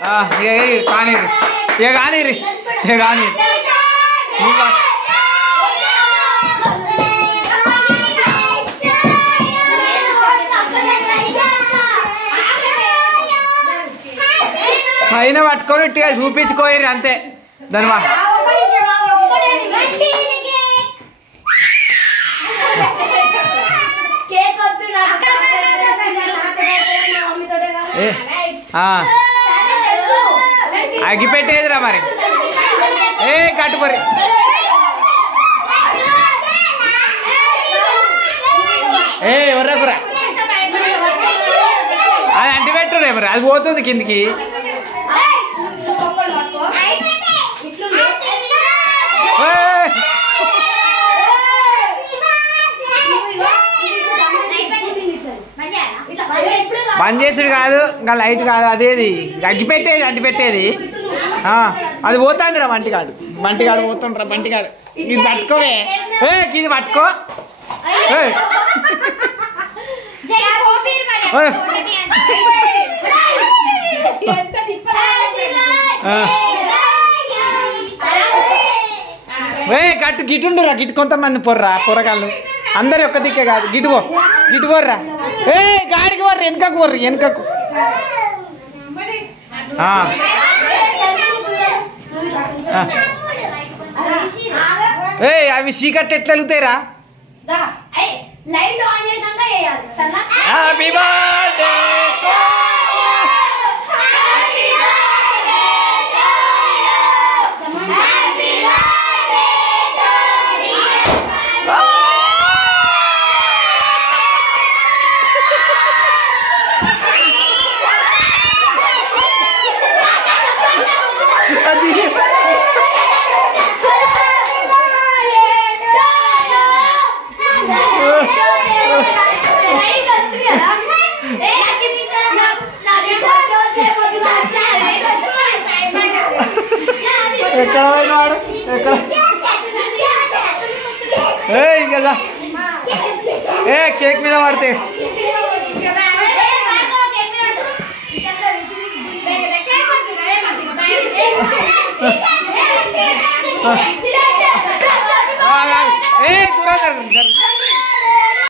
కానీ ఇక కానీ ఇక కానీ పైన పట్టుకొని ఇట్టుగా చూపించుకోరు అంతే దాని అగిపెట్టేదిరా మరి కట్టుపరి ఎవర్రకురా అది అంటి పెట్టురే మరి అది పోతుంది కిందికి బంద్ చేసుడు కాదు ఇంకా లైట్ కాదు అదేది అగ్గిపెట్టేది అంటి పెట్టేది అది పోతుందిరా బంటిగాడు పోతుండ్రా బంటిగాడు ఇది పట్టుకోవే ఇది పట్టుకో గట్టు గిటుండురా గిట్టు కొంతమంది పొర్రగాళ్ళు అందరి ఒక్క దిక్కే కాదు గిటు పోర్రా గాడికి వర్రి వెనకకు అవి చీకట్ ఎట్లా వెళ్తాయిరా హ్యాపీ బర్త్డే ఎక్కడ పోయినాడు కదా కేక్ మీద పడితే